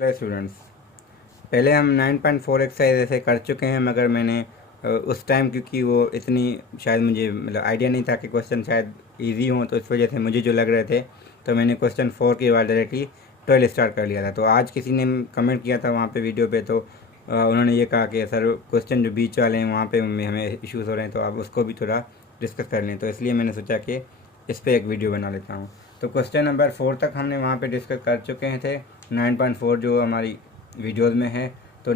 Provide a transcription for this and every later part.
Hello students, पहले हम 9.4 exercise ऐसे कर चुके हैं, मगर मैंने उस टाइम क्योंकि वो इतनी शायद मुझे मतलब आइडिया नहीं था कि क्वेश्चन शायद इजी हों, तो इस वजह से मुझे जो लग रहे थे तो मैंने क्वेश्चन 4 के बाद डायरेक्टली 12 स्टार्ट कर लिया था। तो आज किसी ने कमेंट किया था वहाँ पे वीडियो पे, तो उन्होंने ये कहा कि सर क्वेश्चन जो बीच वाले हैं वहाँ पे हमें इश्यूज़ हो रहे हैं, तो आप उसको भी थोड़ा डिस्कस कर लें। तो इसलिए मैंने सोचा कि इस पर एक वीडियो बना लेता हूँ। तो क्वेश्चन नंबर 4 तक हमने वहाँ पे डिस्कस कर चुके हैं थे। 9.4 जो हमारी वीडियोज़ में है। तो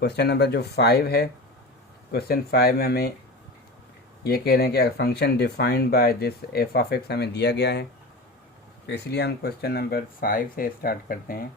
क्वेश्चन नंबर जो 5 है, क्वेश्चन 5 में हमें ये कह रहे हैं कि function defined by this F of x हमें दिया गया है। तो इसलिए हम क्वेश्चन नंबर 5 से स्टार्ट करते हैं,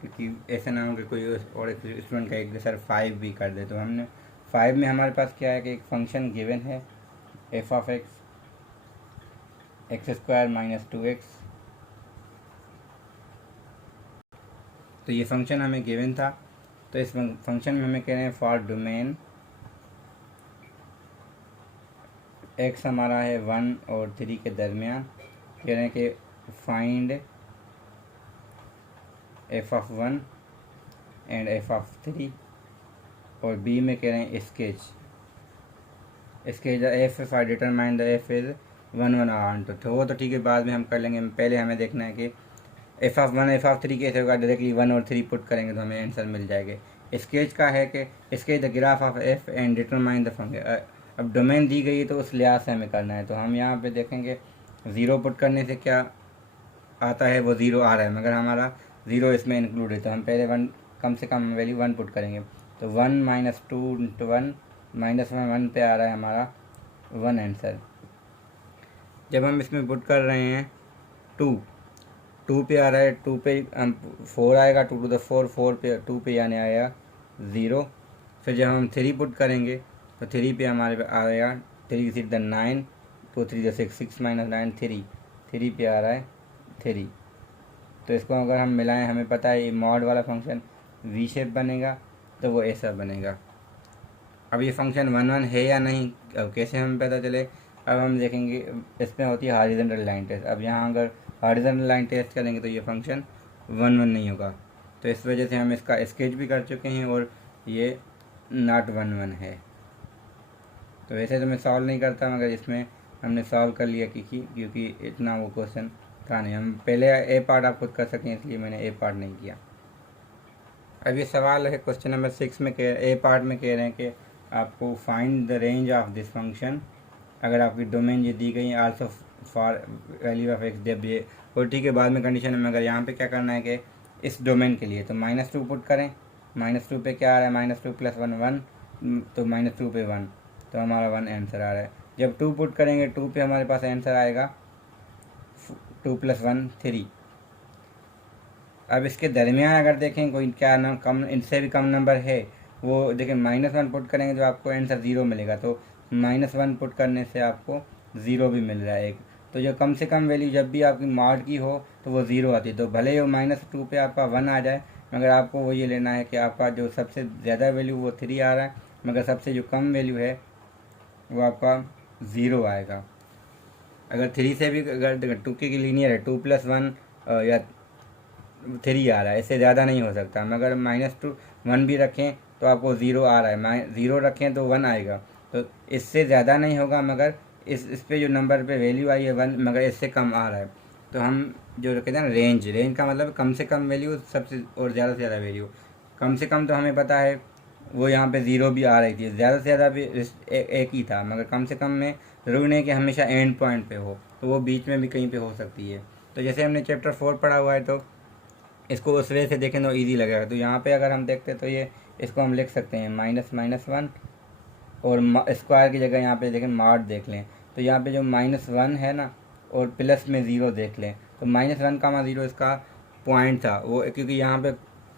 क्योंकि ऐसा ना हो कि कोई और स्टूडेंट का एक सर 5 भी कर दे। तो हमने 5 में हमारे पास क्या है कि एक फंक्शन गिवन है F of x x square minus 2x। तो ये फंक्शन हमें गिवन था। तो इस फंक्शन में हमें कह रहे हैं फॉर डोमेन x हमारा है 1 और 3 के दरमियान, कह रहे हैं कि find f of 1 and f of 3। और b में कह रहे हैं sketch f for determine the f is 1 1 on. तो वो तो ठीक है, बाद में हम कर लेंगे। पहले हमें देखना है कि एफ ऑफ 1 एफ ऑफ 3 कैसे होगा। डायरेक्टली 1 और 3 पुट करेंगे तो हमें आंसर मिल जाएगा। स्केच का है कि sketch the graph of F and determine the function. अब डोमेन दी गई है तो उस लिहाज से हमें करना है। तो हम यहाँ पे देखेंगे 0 पुट करने से क्या आता है, वो 0 आ रहा है, मगर हमारा 0 इसमें इंक्लूड है। तो हम पहले 1 कम से कम वैल्यू 1 पुट करेंगे। तो 1 माइनस 2 इंटू 1 माइनस 1 पे आ रहा है हमारा 1 आंसर। जब हम इसमें पुट कर रहे हैं 2 पे आ रहा है, 2 पे 4 आएगा, 2 टू द 4 पे 2 पे यानी आएगा 0। फिर जब हम 3 पुट करेंगे तो 3 पे हमारे पे आएगा 3 6 द 9, 2 3 द 6, 6 माइनस 9 3 पे आ रहा है 3। तो इसको अगर हम मिलाएं, हमें पता है ये मॉड वाला फंक्शन वी शेप बनेगा, तो वो ऐसा बनेगा। अब ये फंक्शन 1 1 है या नहीं, अब कैसे हमें पता चले। अब हम देखेंगे इसमें होती है हॉरिजॉन्टल लाइन टेस्ट। अब यहाँ अगर हॉरिजॉन्टल लाइन टेस्ट करेंगे तो ये फंक्शन 1 1 नहीं होगा। तो इस वजह से हम इसका स्केच भी कर चुके हैं और ये नॉट 1 1 है। तो वैसे तो मैं सॉल्व नहीं करता, मगर इसमें हमने सॉल्व कर लिया क्योंकि इतना वो क्वेश्चन था नहीं। हम पहले ए पार्ट आप खुद कर सकें, इसलिए मैंने ए पार्ट नहीं किया। अब ये सवाल है क्वेश्चन नंबर 6 में ए पार्ट में कह रहे हैं कि आपको find the range of this function. अगर आपकी डोमेन ये दी गई है also for value of x, जब ये और ठीक है बाद में कंडीशन है, मगर यहाँ पे क्या करना है कि इस डोमेन के लिए तो -2 पुट करें। -2 पे क्या आ रहा है, -2 + 1 1, तो -2 पे 1, तो हमारा 1 आंसर आ रहा है। जब 2 पुट करेंगे 2 पे हमारे पास आंसर आएगा 2 + 1 3। अब इसके दरमियान अगर देखें कोई क्या ना कम इनसे भी कम नंबर है, वो देखें -1 पुट करेंगे तो आपको आंसर 0 मिलेगा। तो -1 पुट करने से आपको 0 भी मिल रहा है एक। तो जो कम से कम वैल्यू जब भी आपकी मॉड की हो तो वो 0 आती है। तो भले ही वो -2 पे आपका 1 आ जाए, मगर आपको वो ये लेना है कि आपका जो सबसे ज़्यादा वैल्यू वो 3 आ रहा है, मगर सबसे जो कम वैल्यू है वो आपका 0 आएगा। अगर 3 से भी अगर 2 की लीनियर है, 2 + 1 या 3 आ रहा है, इससे ज़्यादा नहीं हो सकता। मगर -2 1 भी रखें तो आपको 0 आ रहा है, 0 रखें तो 1 आएगा। तो इससे ज़्यादा नहीं होगा, मगर इस पे जो नंबर पे वैल्यू आई है 1, मगर इससे कम आ रहा है। तो हम जो कहते हैं ना रेंज का मतलब कम से कम वैल्यू सबसे और ज़्यादा से ज़्यादा वैल्यू। कम से कम तो हमें पता है वो यहाँ पे 0 भी आ रही थी, ज़्यादा से ज़्यादा भी एक ही था, मगर कम से कम में ज़रूरी नहीं कि हमेशा एंड पॉइंट पे हो, तो वो बीच में भी कहीं पे हो सकती है। तो जैसे हमने चैप्टर 4 पढ़ा हुआ है, तो इसको उस वे से देखें तो इजी लगेगा। तो यहाँ पे अगर हम देखते तो ये इसको हम लिख सकते हैं -1 और स्क्वायर की जगह यहाँ पे देखें मॉड देख लें। तो यहाँ पे जो -1 है ना और प्लस में 0 देख लें, तो -1 का 0 इसका पॉइंट था वो, क्योंकि यहाँ पे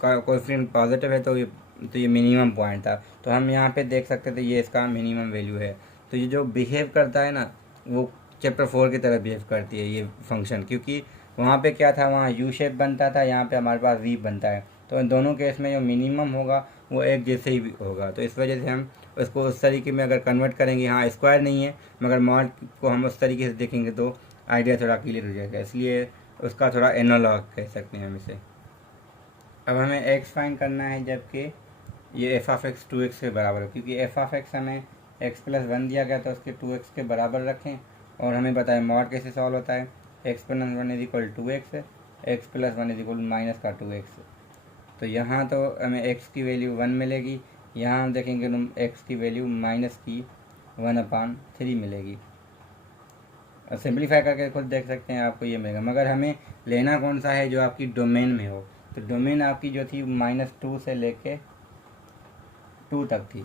कोएफिशिएंट पॉजिटिव है, तो ये मिनिमम पॉइंट था। तो हम यहाँ पे देख सकते थे ये इसका मिनिमम वैल्यू है। तो ये जो बिहेव करता है ना वो चैप्टर 4 की तरह बिहेव करती है ये फंक्शन, क्योंकि वहाँ पे क्या था, वहाँ यू शेप बनता था, यहाँ पे हमारे पास वी बनता है। तो इन दोनों केस में जो मिनिमम होगा वो एक जैसे ही होगा। तो इस वजह से हम उसको उस तरीके में अगर कन्वर्ट करेंगे, हाँ स्क्वायर नहीं है, मगर मॉड को हम उस तरीके से देखेंगे तो आइडिया थोड़ा क्लियर हो जाएगा। इसलिए उसका थोड़ा एनालॉग कह सकते हैं हम इसे। अब हमें एक्स फाइंड करना है जबकि ये एफ ऑफ एक्स 2x के बराबर हो, क्योंकि एफ ऑफ एक्स हमें x+1 दिया गया तो उसके 2x के बराबर रखें। और हमें पता है मॉड कैसे सॉल्व होता है, x+1 is 2x, x+1 is minus का 2x। तो यहाँ तो हमें x की वैल्यू 1 मिलेगी, यहाँ हम देखेंगे तो x की वैल्यू माइनस की 1/3 मिलेगी। और सिंप्लीफाई करके खुद देख सकते हैं आपको ये मिलेगा। मगर हमें लेना कौन सा है, जो आपकी डोमेन में हो। तो डोमेन आपकी जो थी -2 से लेके 2 तक थी।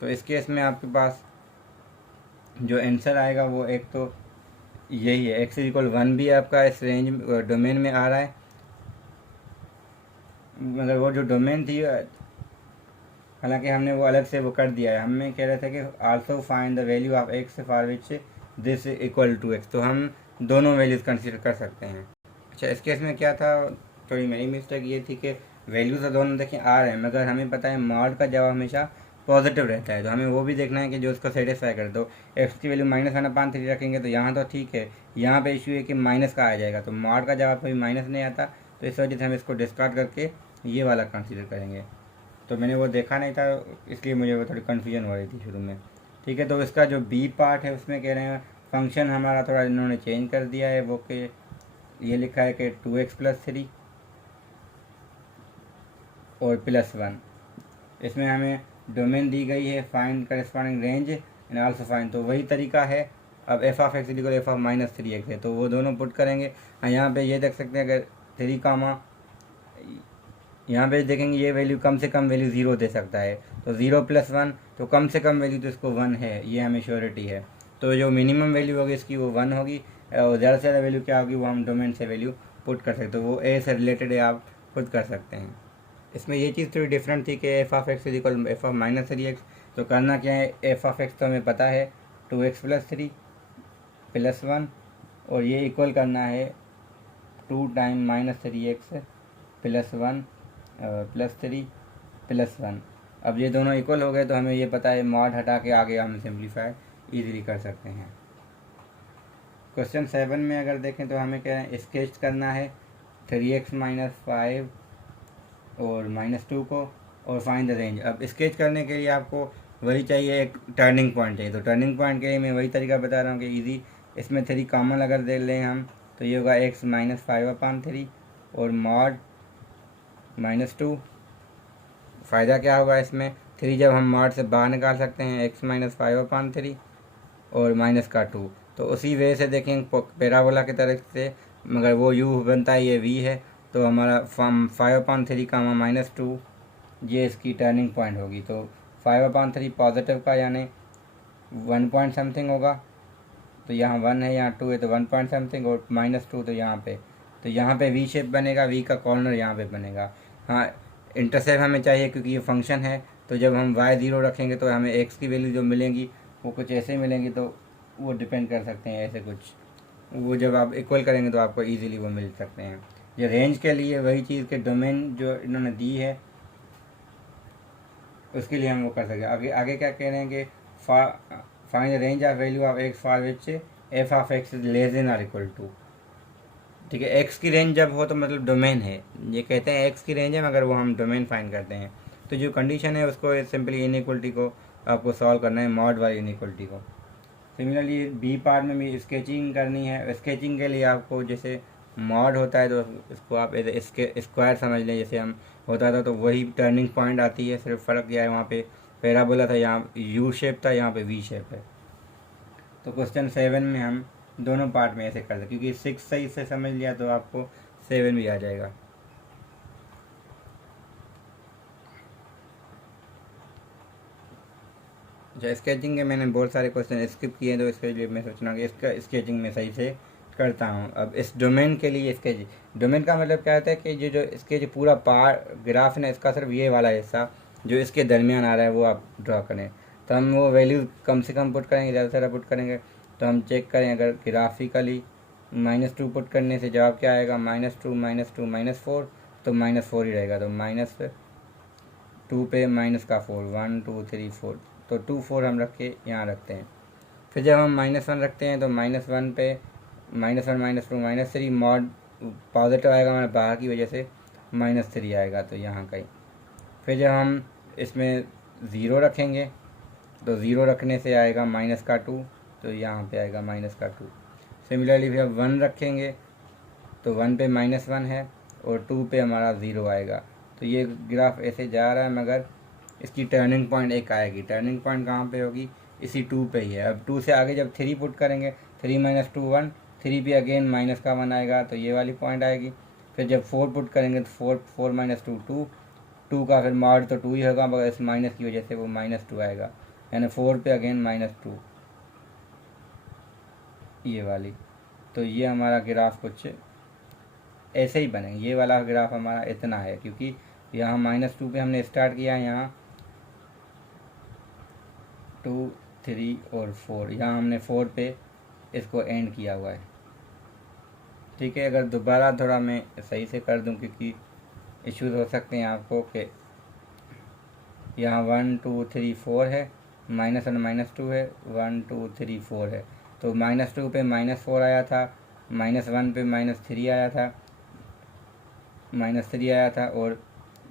तो इस केस में आपके पास जो आंसर आएगा वो एक तो यही है, x=1 भी आपका इस रेंज डोमेन में आ रहा है। मगर वो जो डोमेन थी, हालांकि हमने वो अलग से वो कर दिया है। हमें कह रहे थे कि also find the value of x for which this equal to x। तो हम दोनों वैल्यूज़ कंसीडर कर सकते हैं। अच्छा, इस केस में क्या था, थोड़ी मेरी मिस्टेक ये थी कि वैल्यूज़ तो दोनों देखें आ रहे हैं, मगर हमें पता है मॉड का जवाब हमेशा पॉजिटिव रहता है। तो हमें वो भी देखना है कि जो उसको सेटिस्फाई कर दो। एक्स की वैल्यू -1/3 रखेंगे तो यहाँ तो ठीक है, यहाँ पे इशू है कि माइनस का आ जाएगा, तो मॉड का जवाब कभी माइनस नहीं आता। तो इस वजह से हम इसको डिस्कार्ड करके ये वाला कंसीडर करेंगे। तो मैंने वो देखा नहीं था, इसलिए मुझे वो थोड़ी कन्फ्यूजन हो रही थी शुरू में। ठीक है, तो इसका जो बी पार्ट है उसमें कह रहे हैं फंक्शन हमारा थोड़ा इन्होंने चेंज कर दिया है। वो कि ये लिखा है कि 2x+3 और +1। इसमें हमें डोमेन दी गई है, find corresponding range and also find. तो वही तरीका है। अब F of x equal F of -3x है, तो वो दोनों पुट करेंगे। यहाँ पे ये देख सकते हैं अगर 3 कामा, यहाँ पे देखेंगे ये वैल्यू कम से कम वैल्यू 0 दे सकता है। तो 0+1 तो कम से कम वैल्यू तो इसको 1 है, ये हमें श्योरिटी है। तो जो मिनिमम वैल्यू होगी इसकी वो 1 होगी, और ज़्यादा से ज़्यादा वैल्यू क्या होगी वो हम डोमेन से वैल्यू पुट कर सकते हैं। तो वो ए से रिलेटेड है, आप खुद कर सकते हैं। इसमें ये चीज़ थोड़ी डिफरेंट थी कि F of x equal F of -3x। तो करना क्या है, एफ ऑफ एक्स तो हमें पता है 2x+3 +1, और ये इक्वल करना है 2 टाइम -3x +1 +3 +1। अब ये दोनों इक्वल हो गए तो हमें ये पता है मॉड हटा के आगे हम सिंप्लीफाई ईजिली कर सकते हैं। क्वेश्चन 7 में अगर देखें तो हमें क्या है, स्केच करना है 3x - 5 और -2 को, और फाइंड द रेंज। अब स्केच करने के लिए आपको वही चाहिए, एक टर्निंग पॉइंट चाहिए। तो टर्निंग पॉइंट के लिए मैं वही तरीका बता रहा हूँ कि इजी, इसमें 3 कॉमन अगर दे लें हम तो ये होगा x - 5/3 और मॉड -2। फ़ायदा क्या होगा इसमें, 3 जब हम मॉड से बाहर निकाल सकते हैं, x - 5/3 और -2। तो उसी वे से देखें पैराबोला की तरफ से, मगर वो u बनता है, ये v है। तो हमारा 5/3 का -2 ये इसकी टर्निंग पॉइंट होगी। तो 5/3 पॉजिटिव का यानी 1 पॉइंट समथिंग होगा। तो यहाँ 1 है, यहाँ 2 है, तो 1 पॉइंट समथिंग, और -2 तो यहाँ पे। तो यहाँ पे वी शेप बनेगा, वी का कॉर्नर यहाँ पे बनेगा। हाँ, इंटरसेप्ट हमें चाहिए क्योंकि ये फंक्शन है। तो जब हम y0 रखेंगे तो हमें x की वैल्यू जो मिलेंगी वो कुछ ऐसे मिलेंगी। तो वो डिपेंड कर सकते हैं ऐसे कुछ, वो जब आप इक्वल करेंगे तो आपको ईजिली वो मिल सकते हैं। ये रेंज के लिए वही चीज़ के डोमेन जो इन्होंने दी है उसके लिए हम वो कर सकते हैं। आगे आगे क्या कह रहे हैं कि find the range of value of x for which F of x is less than और इक्वल टू। ठीक है, एक्स की रेंज जब हो तो मतलब डोमेन है, ये कहते हैं एक्स की रेंज है, मगर वो हम डोमेन फाइंड करते हैं। तो जो कंडीशन है उसको सिंपली इनइक्वलिटी को आपको सॉल्व करना है, मॉड वाली इनइक्वलिटी को। सिमिलरली बी पार्ट में भी स्केचिंग करनी है। स्केचिंग के लिए आपको जैसे मॉड होता है तो इसको आप स्क्वायर समझ लें, जैसे हम होता था तो वही टर्निंग पॉइंट आती है। सिर्फ फ़र्क यह है, वहाँ पे पैराबोला था, यहाँ यू शेप था, यहाँ पे वी शेप है। तो क्वेश्चन 7 में हम दोनों पार्ट में ऐसे कर सकते, क्योंकि 6 सही से समझ लिया तो आपको 7 भी आ जाएगा। जो स्केचिंग के मैंने बहुत सारे क्वेश्चन स्किप किए तो इसके लिए मैं सोच रहा हूँ कि इसका स्केचिंग में सही से करता हूँ। अब इस डोमेन के लिए स्केच, डोमेन का मतलब क्या होता है कि जो स्केच पूरा ग्राफ है ना, इसका सिर्फ ये वाला हिस्सा जो इसके दरमियान आ रहा है वो आप ड्रा करें। तो हम वो वैल्यू कम से कम पुट करेंगे, ज़्यादा से ज़्यादा पुट करेंगे। तो हम चेक करें, अगर ग्राफिकली -2 पुट करने से जवाब क्या आएगा, -2 -2 -4, तो -4 ही रहेगा। तो -2 पे -4, 1 2 3 4, तो 2 4 हम रख के यहाँ रखते हैं। फिर जब हम -1 रखते हैं तो -1 पे -1 -2 -3 मॉड पॉजिटिव आएगा हमारे बाहर की वजह से -3 आएगा, तो यहाँ कहीं। फिर जब हम इसमें ज़ीरो रखेंगे तो ज़ीरो रखने से आएगा -2, तो यहाँ पे आएगा -2। सिमिलरली फिर अब 1 रखेंगे तो 1 पे -1 है और 2 पे हमारा ज़ीरो आएगा। तो ये ग्राफ ऐसे जा रहा है, मगर इसकी टर्निंग पॉइंट एक आएगी। टर्निंग पॉइंट कहाँ पे होगी? इसी 2 पे ही है। अब 2 से आगे जब 3 पुट करेंगे, 3 - 2 1, 3 पे अगेन -1 आएगा, तो ये वाली पॉइंट आएगी। फिर जब 4 पुट करेंगे तो 4 - 2 2, 2 का फिर मॉड तो 2 ही होगा, मगर इस माइनस की वजह से वो -2 आएगा, यानी 4 पे अगेन -2, ये वाली। तो ये हमारा ग्राफ कुछ ऐसे ही बनेगा। ये वाला ग्राफ हमारा इतना है, क्योंकि यहाँ -2 पे हमने स्टार्ट किया है, यहाँ 2 3 और 4, यहाँ हमने 4 पे इसको एंड किया हुआ है। ठीक है, अगर दोबारा थोड़ा मैं सही से कर दूं, क्योंकि इश्यूज हो सकते हैं आपको कि यहाँ 1 2 3 4 है, -1 -2 है, 1 2 3 4 है, तो -2 पे -4 आया था, -1 पे -3 आया था, -3 आया था, और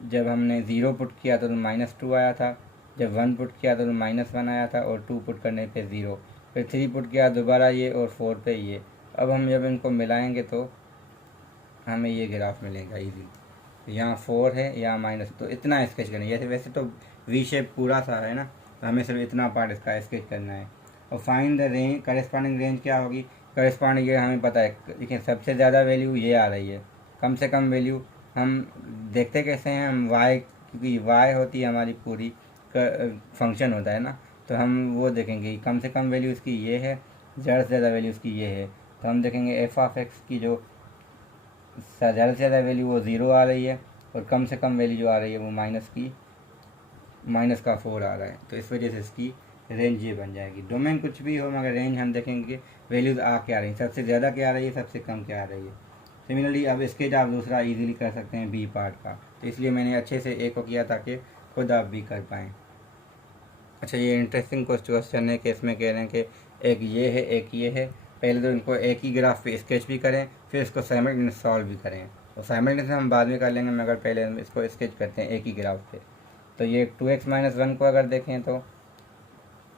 जब हमने ज़ीरो पुट किया तो -2 आया था, जब 1 पुट किया तो -1 आया था, और 2 पुट करने पे 0, फिर 3 पुट किया दोबारा ये, और 4 पे ये। अब हम जब इनको मिलाएंगे तो हमें ये ग्राफ मिलेगा इजी। यहाँ 4 है, यहाँ -, तो इतना स्केच करना है। जैसे वैसे तो वी शेप पूरा सा है ना, तो हमें सिर्फ इतना पार्ट इसका स्केच करना है। और find the range, corresponding range क्या होगी? करेस्पॉन्डिंग ये हमें पता है, देखिए सबसे ज़्यादा वैल्यू ये आ रही है, कम से कम वैल्यू हम देखते कैसे हैं हम वाई, क्योंकि वाई होती है हमारी पूरी फंक्शन होता है ना, तो हम वो देखेंगे कम से कम वैल्यू इसकी ये है, ज़्यादा से ज़्यादा वैल्यू इसकी ये है, तो हम देखेंगे एफ ऑफ एक्स की जो ज़्यादा से ज़्यादा वैल्यू वो 0 आ रही है, और कम से कम वैल्यू जो आ रही है वो -4 आ रहा है, तो इस वजह से इसकी रेंज ये बन जाएगी। डोमेन कुछ भी हो, मगर रेंज हम देखेंगे वैल्यूज़ आ क्या रही है, सबसे ज़्यादा क्या आ रही है, सबसे कम क्या आ रही है। सिमिलरली अब स्केच आप दूसरा इजीली कर सकते हैं बी पार्ट का, तो इसलिए मैंने अच्छे से ए को किया ताकि खुद आप भी कर पाएँ। अच्छा, ये इंटरेस्टिंग क्वेश्चन है कि इसमें कह रहे हैं कि एक ये है, एक ये है। पहले तो इनको एक ही ग्राफ पे स्केच भी करें, फिर इसको साइमल्टेनियस सॉल्व भी करें, और साइमल्टेनियस हम बाद में कर लेंगे, मगर पहले हम इसको स्केच करते हैं एक ही ग्राफ पे। तो ये 2x - 1 को अगर देखें तो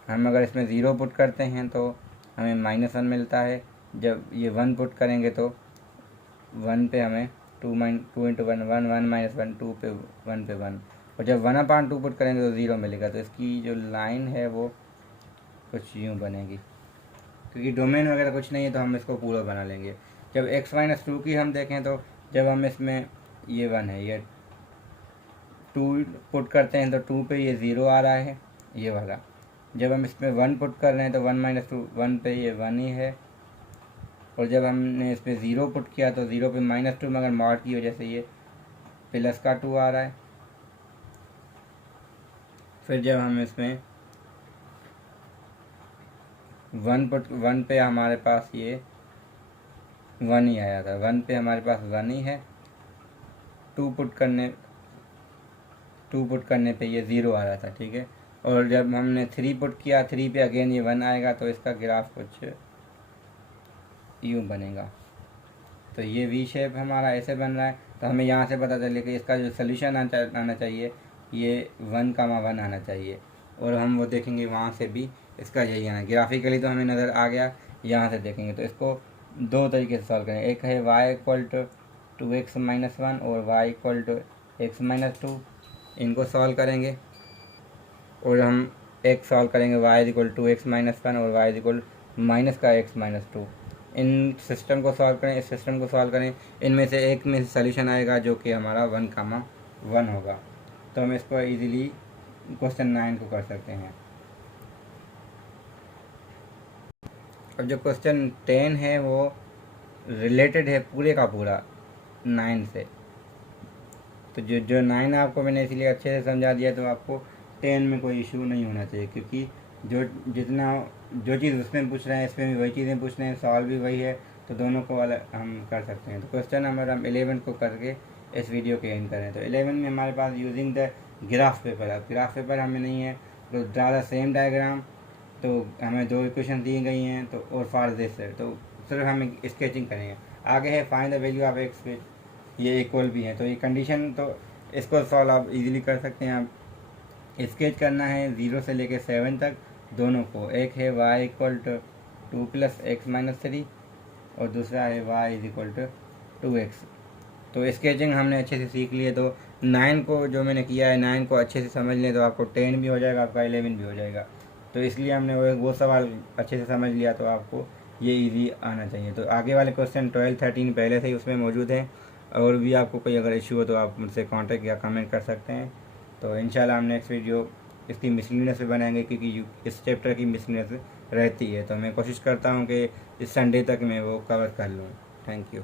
हम अगर इसमें 0 पुट करते हैं तो हमें -1 मिलता है। जब ये 1 पुट करेंगे तो 1 पे हमें 2 × 1 1 1 -1, 2 पे 1 पे 1, और जब 1/2 पुट करेंगे तो 0 मिलेगा। तो इसकी जो लाइन है वो कुछ यूँ बनेगी, क्योंकि डोमेन वगैरह कुछ नहीं है तो हम इसको पूरा बना लेंगे। जब x - 2 की हम देखें तो जब हम इसमें ये 1 है, ये 2 पुट करते हैं तो 2 पे ये 0 आ रहा है, ये वाला। जब हम इसमें 1 पुट कर रहे हैं तो 1 - 2 1 पे ये 1 ही है, और जब हमने इसमें 0 पुट किया तो 0 पे -2, मगर मॉड की वजह से ये +2 आ रहा है। फिर जब हम इसमें 1 पे हमारे पास ये 1 ही आया था, 1 पे हमारे पास 1 ही है, 2 पुट करने पे ये 0 आ रहा था, ठीक है। और जब हमने 3 पुट किया, 3 पे अगेन ये 1 आएगा, तो इसका ग्राफ कुछ यूँ बनेगा। तो ये वी शेप हमारा ऐसे बन रहा है। तो हमें यहाँ से पता चले कि इसका जो सोल्यूशन आना चाहिए ये 1, 1 आना चाहिए, और हम वो देखेंगे वहाँ से भी इसका यही आना है। ग्राफिकली तो हमें नज़र आ गया, यहाँ से देखेंगे तो इसको दो तरीके से सॉल्व करें। एक है y = 2x - 1 और y = x - 2, इनको सॉल्व करेंगे, और हम एक सॉल्व करेंगे y = 2x - 1 और y = -x - 2। इन सिस्टम को सॉल्व करें, इस सिस्टम को सॉल्व करें, इनमें से एक में सॉल्यूशन आएगा जो कि हमारा 1, 1 होगा। तो हम इसको इजीली क्वेश्चन 9 को कर सकते हैं। अब जो क्वेश्चन 10 है वो रिलेटेड है पूरे का पूरा 9 से, तो जो 9 आपको मैंने इसलिए अच्छे से समझा दिया, तो आपको 10 में कोई इशू नहीं होना चाहिए, क्योंकि जो चीज़ उसमें पूछ रहे हैं इसमें भी वही चीज़ें पूछ रहे हैं, सवाल भी वही है, तो दोनों को वाला हम कर सकते हैं। तो क्वेश्चन नंबर हम 11 को करके इस वीडियो के एंड करें। तो 11 में हमारे पास यूजिंग द ग्राफ पेपर है। ग्राफ पेपर हमें नहीं है तो ज़्यादा सेम डायग्राम, तो हमें 2 इक्वेशन दी गई हैं, तो और फॉर दिस है, तो सिर्फ हमें स्केचिंग करेंगे। आगे है find the value of x पे, ये इक्वल भी है, तो ये कंडीशन तो इसको सॉल्व आप इजीली कर सकते हैं। आप स्केच करना है 0 से लेकर 7 तक दोनों को, एक है y equal to 2 plus X minus 3 और दूसरा है y is equal to 2x। तो स्केचिंग हमने अच्छे से सीख लिए, तो 9 को जो मैंने किया है 9 को अच्छे से समझ लें तो आपको 10 भी हो जाएगा, आपका 11 भी हो जाएगा। तो इसलिए हमने वो सवाल अच्छे से समझ लिया, तो आपको ये इजी आना चाहिए। तो आगे वाले क्वेश्चन 12 13 पहले से ही उसमें मौजूद हैं, और भी आपको कोई अगर इशू हो तो आप मुझसे कांटेक्ट या कमेंट कर सकते हैं। तो इंशाल्लाह हम नेक्स्ट वीडियो इसकी मिसलिनियस भी बनाएंगे, क्योंकि इस चैप्टर की मिसलिनियस रहती है, तो मैं कोशिश करता हूँ कि इस संडे तक मैं वो कवर कर लूँ। Thank you.